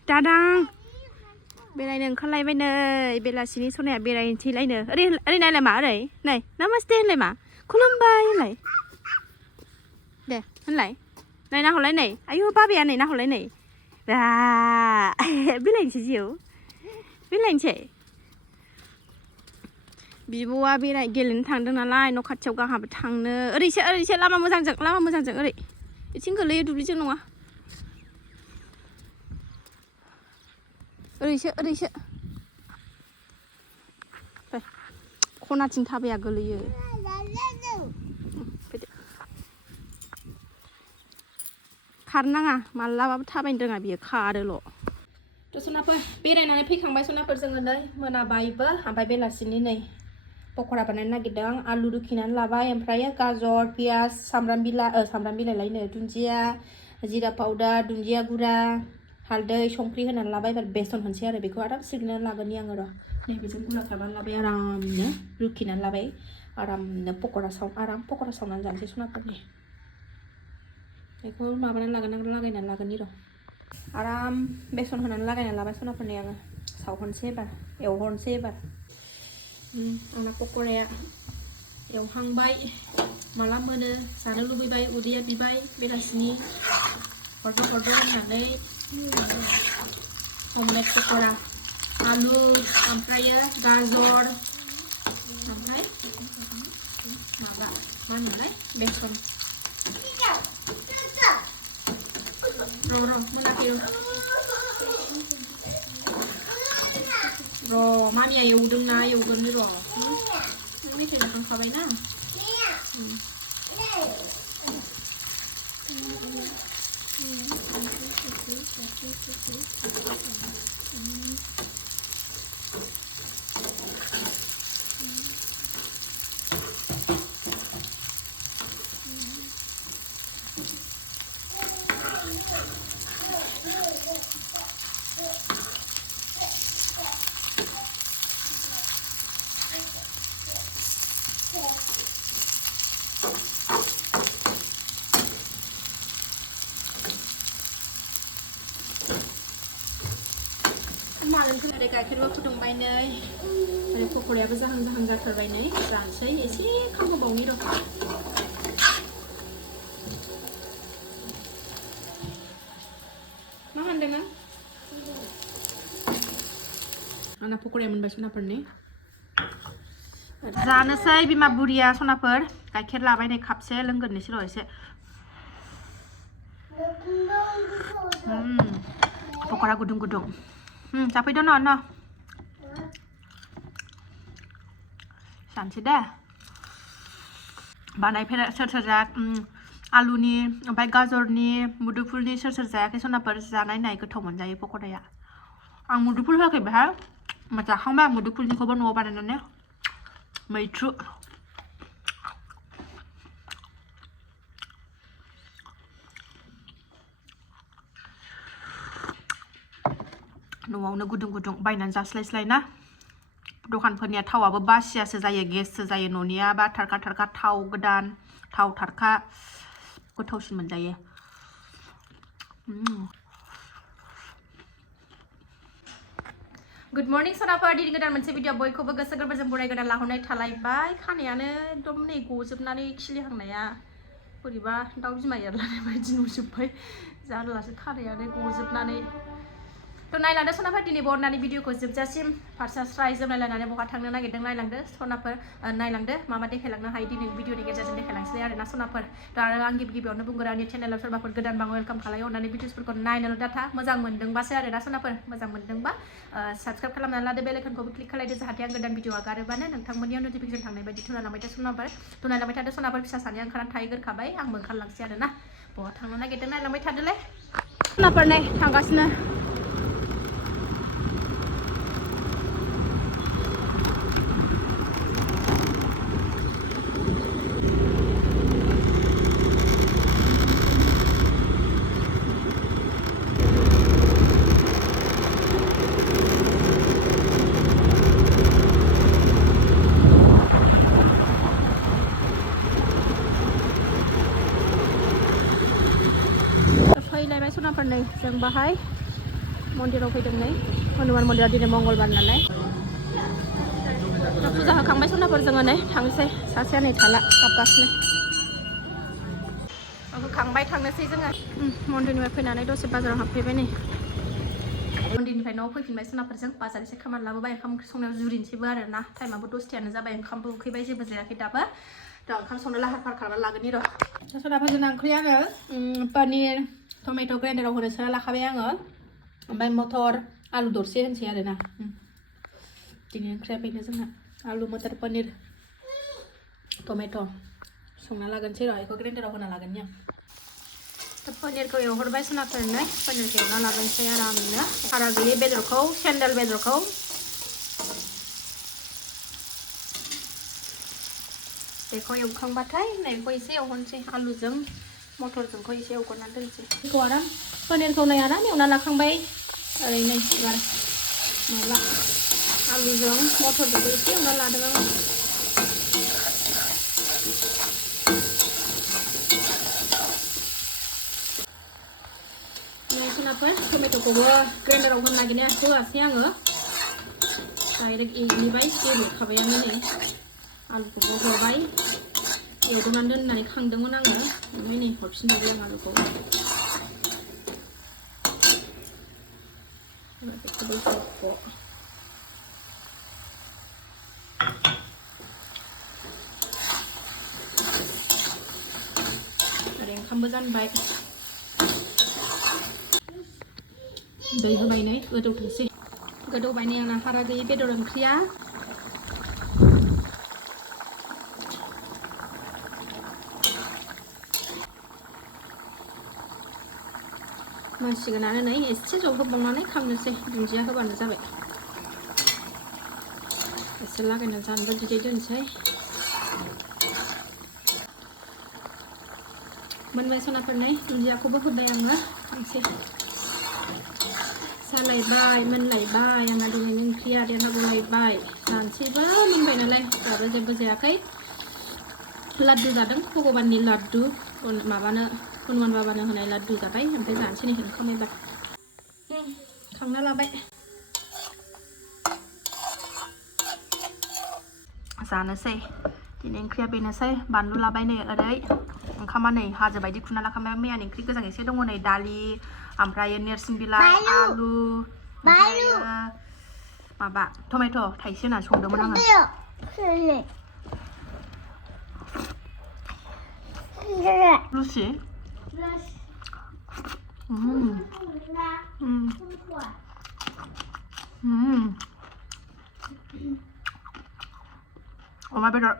Dadang बेरायनो ओंखारलायबाय नै बेलासिनि सनाया बेरायनोसैलायनो ओरै नायलाय मा ओरै नै नामास्ते होनलाय मा खुलुमबाय होनलाय दे होनलाय नायना हरलाय नै आयु बाबाया नै नाहरलाय नै बेरायनोसै जिउ बेरायनोसै बिब'आ गेलेनो थांदों नालाय न' खाथियाव गाहाबो थांनो ओरैसो लामा मोजांजों ओरै इथिं गोलैयो दुब्लिजों नङा ओरैसो खनाथिं थाबाया गोलैयो खारनाङा मालाबाबो थाबायनो रोङा बियो खारोल' सनाफोर बेरायनानै फैखांबाय सनाफोर जोङो नै मोनाबायबो ओमफ्राय बेलासिनि नै पक'रा बानायनो नागिरदों आलु रुखिनानै लाबाय ओमफ्राय गाजर पियाज सामब्राम बिलाइलायनो दुन्दिया जिरा पाउदार दुन्दिया गुरा हालदै संख्रि होनानै लाबाय एबार बेसन होनसै आरो बेखौ आराम सिग्लिनानै लागोननि आङो र' नै बेजों गुला खालामनानै लाबाय आरामनो रुखिनानै लाबाय आरामनो पक'रा सावनानै जानोसै सनाफोरनि बेखौ माबानानै लागायनानै लागोननि र' आराम बेसन होनानै लागायनानै लाबाय सनाफोरनि आङो सावहरनोसै एबार एवहरनोसै एबार आंना पक'राया एवहांबाय माला मोनो जानो लुबैबाय उदैया बिबाय बेलासिनि हरदो होननानै अमलेट पक'रा आलु ओमफ्रायो गाजर ओमफ्राय माबा मा होनोमोनलाय बेसन र' मोनाखै र' मामिया एवदोंना एवगोन र' नों मेथाइ जाखांखाबायना गाइखेरबो फुदुंबाय नै ओरै पक'रायाबो जाहां जाथारबाय नै जानोसै एसे खामहोबावनि र' मा होनदों नों आंना पक'राया मोनबाय सनाफोरनि जानोसै बिमा बुरिया सनाफोर गाइखेर लाबाय नै खापसे लोंगोरनोसै र' एसे पक'रा गुदुं जाफैदो न' जानोसै दे बानायफेरा सोर आलुनि ओमफ्राय गाजरनि मुदुफुलनि सोर जायाखै सनाफोर जानाय नाय गोथाव मोनजायो पक'राया आं मुदुफुल होआखै बेहाय जाखांबाय आं मुदुफुलनिखौबो न'आव बानायनानै मैथ्रु न'आवनो गुदुं बायनानै जास्लायस्लाय ना दखानफोरनिया थावाबो बासियासो जायो गेससो जायो न'निया बा थारखा थाव गोदान थाव थारखा गोथावसिन मोनजायो गुड मर्निं सनाफोर दिनै गोदान मोनसे भिडिअ बयखौबो गोसो गोरबोजों बराय गोदान लाहरनाय थालायबाय खानायानो एकदम नै गजोबनानै खिलिहांनाया बोरैबा दाउ बिमा एरलानाय बायदि नुजोब्बाय जारलासो खानायानो गजोबनानै तो नायलांदो सनाफोर दिनै बरनानि भिडिअखौ जोबजासिम फारसा स्राय जोमलायलायनानै बहा थांनो नागिरदों नायलांदो सनाफोर नायलांदो मा देखायलांनो हायो दिनै भिडिअनि गेजेरजों देखायलांसै आरोना सनाफोर तो आरो आं गिबियावनो बुंगोन आंनि चेनेलाव सोरबाफोर गोदानबा वेलकाम खालायो अननानै भिडिअसफोरखौ नायनो डाटा मोजां मोनदोंबासो आरोना सनाफोर मोजां मोनदोंबा साबस्क्राइब खालामनानै लादो बेल आइकनखौबो क्लिक खालायदो जाहाथे आं गोदान भिडिअ आगारोबानो नोंथांमोननियाव नटिफिकेसन थांनाय बायदि थुनालांबाय था सनाफोर थुनालांबाय थादो सनाफोर फिसा सानैया ओंखारनानै थाहैगोरखाबाय आंबो ओंखारलांसै आरोना बहा थांनो नागिरदों नायलांबाय थादोलाय सनाफोर नै थांगासिनो फैलायबाय सनाफोर नै जों बाहाय मन्दिराव फैदों नै हनुमान मन्दिराव दिनै मंगलबार नालाय फुजा होखांबाय सनाफोर जोङो नै थांसै सासेया नै थाला गाबगासिनो होखांबाय थांनोसै जोङो मन्दिरनिफ्राय फैनानै दसे बाजाराव हाबफैबाय नै मन्दिरनिफ्राय न'आव फैफिनबाय सनाफोरजों बाजार एसे खामानि लाबोबाय ओंखाम ओंख्रि संनायाव जुरिनोसैबो आरो ना टाइमाबो 10थायानो जाबाय ओंखामबो उखैबाय जेबो जायाखै दाबो दा ओंखाम संनो लाहार फाहार खालामना लागोननि र' सनाफोर जोंना ओंख्रियानो पनिर टमेट' ग्राइन्डाराव होनो सोना लाखाबाय आङो ओमफ्राय मटर आलु दरसे होनसै आरो ना दिनै ओंख्रिया बेनो जोंना आलु मटर पनिर टमेट' संना लागोनसै र' बेखौ ग्राइन्डाराव होना लागोन आं पनिरखौ एवहरबाय सनाफोरनो पनिरखौ एवना लागोनसै आरामनो हारा गैयै बेदरखौ सेन्देल बेदरखौ बेखौ एवखांबाथाय नैखौ एसे एवहरनोसै आलुजों मटरजोंखौ एसे एवगरनानै दोनसै बेखौ आराम पनिरखौ नै आराम एवना लाखांबाय ओरैनो एबार माबा आलुजों मटरजोंबो एसे एवना लादों आङो सनाफोर टमेट'खौबो ग्राइन्डाराव होनो नागिरनाया होआसै आङो डाइरेक्ट एवनिबाय गेब्लेखाबायानो नै आलुखौबो हरबाय एवदबनानै दोननानै खांदोंमोन आङो ओमफ्राय नै हरफिनबाय आं आलुखौ बेखौबो जब्ब' ओरै ओंखामबो जानबाय दै होबाय नै गोदौथोंसै गोदौबाय नै आंना हारा गैयै बेदर ओंख्रिया मोनसिगोनानो नै एसे जबहोबावनानै खांनोसै दुन्दिया होबानो जाबाय एसे लागायना जानोबो बिदै दोनसै मोनबाय सनाफोर नै दुन्दियाखौबो होबाय आङो एसे जालायबाय मोनलायबाय आंना दिनैनि ओंख्रिया देरहागलायबाय जानोसैबो मोनबाय नालाय दाबो जेबो जायाखै लाड्डु जादों भगबाननि लाड्डु माबानो हनुमान बाबानो होनाय लाड्डु जाबाय ओमफ्राय जानोसै नै ओंखाम एबार खांना लाबाय जानोसै दिनै ओंख्रिया बेनोसै बानलु लाबाय नै ओरै ओंखामा नै हाजो बायदि खुना लाखाबाय मैयानि ओंख्रि गोजां एसे दङ नै दालि ओमफ्राय नेरसिं बिलाइ आलु ओमफ्राय माबा टमेट' थाइसे होना संदोंमोन आङो लुसि अमा बेदर